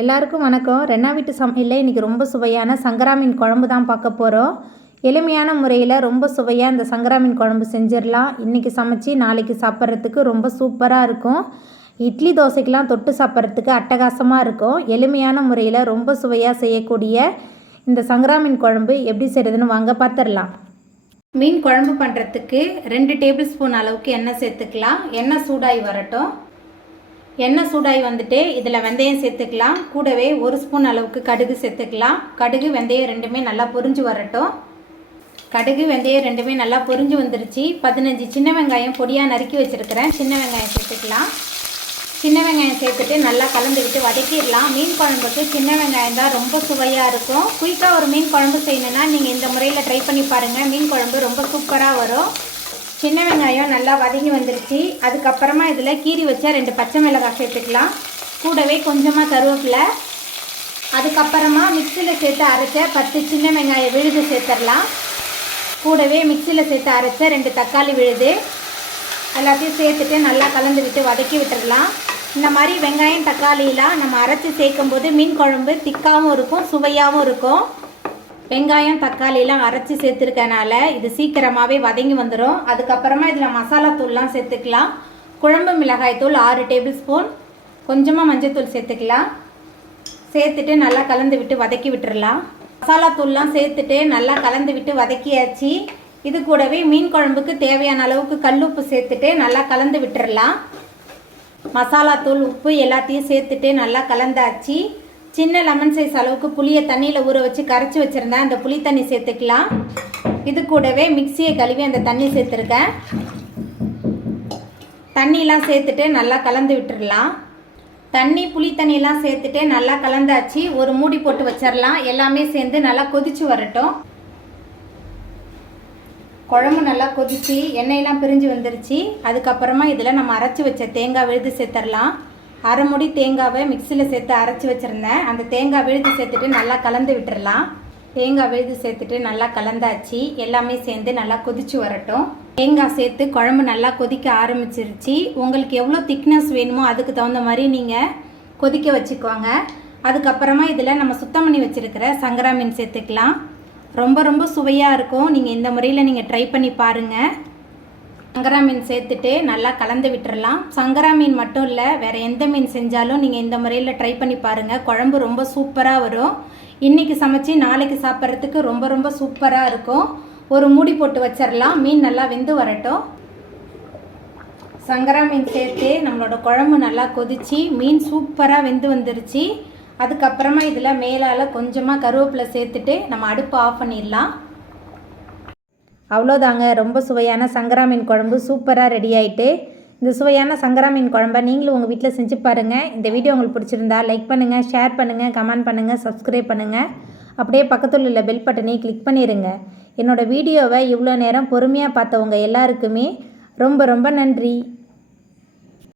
எல்லாருக்கும் வணக்கம். ரென்னா வீட்டு சமையலில் இன்றைக்கி ரொம்ப சுவையான சங்கரா மீன் குழம்பு தான் பார்க்க போகிறோம். எளிமையான முறையில் ரொம்ப சுவையாக இந்த சங்கரா மீன் குழம்பு செஞ்சிடலாம். இன்றைக்கி சமைச்சி நாளைக்கு சாப்பிட்றதுக்கு ரொம்ப சூப்பராக இருக்கும். இட்லி தோசைக்கெலாம் தொட்டு சாப்பிட்றதுக்கு அட்டகாசமாக இருக்கும். எளிமையான முறையில் ரொம்ப சுவையாக செய்யக்கூடிய இந்த சங்கரா மீன் குழம்பு எப்படி செய்கிறதுன்னு வாங்க பார்த்துடலாம். மீன் குழம்பு பண்ணுறதுக்கு 2 டேபிள் ஸ்பூன் அளவுக்கு எண்ணெய் சேர்த்துக்கலாம். எண்ணெய் சூடாகி வரட்டும். எண்ணெய் சூடாகி வந்துட்டு இதில் வெந்தயம் சேர்த்துக்கலாம். கூடவே 1 ஸ்பூன் அளவுக்கு கடுகு சேர்த்துக்கலாம். கடுகு வெந்தயம் ரெண்டுமே நல்லா பொரிஞ்சு வரட்டும். கடுகு வெந்தயம் ரெண்டுமே நல்லா பொரிஞ்சு வந்துருச்சு. 15 சின்ன வெங்காயம் பொடியாக நறுக்கி வச்சுருக்கிறேன். சின்ன வெங்காயம் சேர்த்துக்கலாம். சின்ன வெங்காயம் சேர்த்துட்டு நல்லா கலந்துக்கிட்டு வதக்கிடலாம். மீன் குழம்புக்கு சின்ன வெங்காயம் தான் ரொம்ப சுவையாக இருக்கும். குயிக்காக ஒரு மீன் குழம்பு செய்யணுன்னா நீங்கள் இந்த முறையில் ட்ரை பண்ணி பாருங்கள். மீன் குழம்பு ரொம்ப சூப்பராக வரும். சின்ன வெங்காயம் நல்லா வதங்கி வந்துருச்சு. அதுக்கப்புறமா இதில் கீரி வச்சா 2 பச்சை மிளகாய் சேர்த்துக்கலாம். கூடவே கொஞ்சமாக கருவேப்பிலை. அதுக்கப்புறமா மிக்சியில் சேர்த்து அரைச்ச 10 சின்ன வெங்காயம் விழுது சேர்த்துடலாம். கூடவே மிக்சியில் சேர்த்து அரைச்ச 2 தக்காளி விழுது எல்லாத்தையும் சேர்த்துட்டு நல்லா கலந்து விட்டு வதக்கி விட்டுடலாம். இந்த மாதிரி வெங்காயம் தக்காளியெலாம் நம்ம அரைச்சி சேர்க்கும்போது மீன் குழம்பு திக்காகவும் இருக்கும், சுவையாகவும் இருக்கும். வெங்காயம் தக்காளியெலாம் அரைச்சி சேர்த்துருக்கனால இது சீக்கிரமாகவே வதங்கி வந்துடும். அதுக்கப்புறமா இதில் மசாலா தூள்லாம் சேர்த்துக்கலாம். குழம்பு மிளகாய் தூள் 6 டேபிள் ஸ்பூன், கொஞ்சமாக மஞ்சள் தூள் சேர்த்துக்கலாம். சேர்த்துட்டு நல்லா கலந்து விட்டு வதக்கி விட்டுடலாம். மசாலா தூள்லாம் சேர்த்துட்டு நல்லா கலந்து விட்டு வதக்கியாச்சு. இது கூடவே மீன் குழம்புக்கு தேவையான அளவுக்கு கல்லுப்பு சேர்த்துட்டு நல்லா கலந்து விட்டுடலாம். மசாலா தூள் உப்பு எல்லாத்தையும் சேர்த்துட்டு நல்லா கலந்தாச்சு. சின்ன லெமன் சைஸ் அளவுக்கு புளியை தண்ணியில் ஊற வச்சு கரைச்சி வச்சுருந்தேன். அந்த புளி தண்ணி சேர்த்துக்கலாம். இது கூடவே மிக்சியை கழுவி அந்த தண்ணி சேர்த்துருக்கேன். தண்ணியெலாம் சேர்த்துட்டு நல்லா கலந்து விட்டுடலாம். தண்ணி புளி தண்ணியெலாம் சேர்த்துட்டு நல்லா கலந்தாச்சு. ஒரு மூடி போட்டு வச்சிடலாம். எல்லாமே சேர்ந்து நல்லா கொதிச்சு வரட்டும். குழம்பு நல்லா கொதிச்சு எண்ணெயெல்லாம் பிரிஞ்சு வந்துருச்சு. அதுக்கப்புறமா இதில் நம்ம அரைச்சி வச்ச தேங்காய் விழுது சேர்த்துடலாம். அரை முடி தேங்காவை மிக்சியில் சேர்த்து அரைச்சி வச்சுருந்தேன். அந்த தேங்காய் விழுது சேர்த்துட்டு நல்லா கலந்து விட்டுடலாம். தேங்காய் விழுது சேர்த்துட்டு நல்லா கலந்தாச்சு. எல்லாமே சேர்ந்து நல்லா கொதிச்சு வரட்டும். தேங்காய் சேர்த்து குழம்பு நல்லா கொதிக்க ஆரம்பிச்சிருச்சு. உங்களுக்கு எவ்வளோ திக்னஸ் வேணுமோ அதுக்கு தகுந்த மாதிரி நீங்கள் கொதிக்க வச்சுக்கோங்க. அதுக்கப்புறமா இதில் நம்ம சுத்தம் பண்ணி வச்சுருக்கிற சங்கரா மீன் சேர்த்துக்கலாம். ரொம்ப ரொம்ப சுவையாக இருக்கும். நீங்கள் இந்த முறையில் நீங்கள் ட்ரை பண்ணி பாருங்கள். சங்கரா மீன் சேர்த்துட்டு நல்லா கலந்து விட்டுறலாம். சங்கரா மீன் மட்டும் இல்லை, வேறு எந்த மீன் செஞ்சாலும் நீங்கள் இந்த முறையில் ட்ரை பண்ணி பாருங்கள். குழம்பு ரொம்ப சூப்பராக வரும். இன்றைக்கி சமைச்சி நாளைக்கு சாப்பிட்றதுக்கு ரொம்ப ரொம்ப சூப்பராக இருக்கும். ஒரு மூடி போட்டு வச்சிடலாம். மீன் நல்லா வெந்து வரட்டும். சங்கரா மீன் சேர்த்து நம்மளோட குழம்பு நல்லா கொதிச்சு மீன் சூப்பராக வெந்து வந்துருச்சு. அதுக்கப்புறமா இதில் மேலால் கொஞ்சமாக கருவேப்பிலை சேர்த்துட்டு நம்ம அடுப்பு ஆஃப் பண்ணிடலாம். அவ்வளோதாங்க, ரொம்ப சுவையான சங்கரா மீன் குழம்பு சூப்பராக ரெடி ஆகிட்டு. இந்த சுவையான சங்கரா மீன் குழம்பை நீங்களும் உங்கள் வீட்டில் செஞ்சு பாருங்கள். இந்த வீடியோ உங்களுக்கு பிடிச்சிருந்தா லைக் பண்ணுங்கள், ஷேர் பண்ணுங்கள், கமெண்ட் பண்ணுங்கள், சப்ஸ்கிரைப் பண்ணுங்கள். அப்படியே பக்கத்தில் உள்ள பெல் பட்டனையும் கிளிக் பண்ணிடுங்க. என்னோடய வீடியோவை இவ்வளோ நேரம் பொறுமையாக பார்த்தவங்க எல்லாருக்குமே ரொம்ப ரொம்ப நன்றி.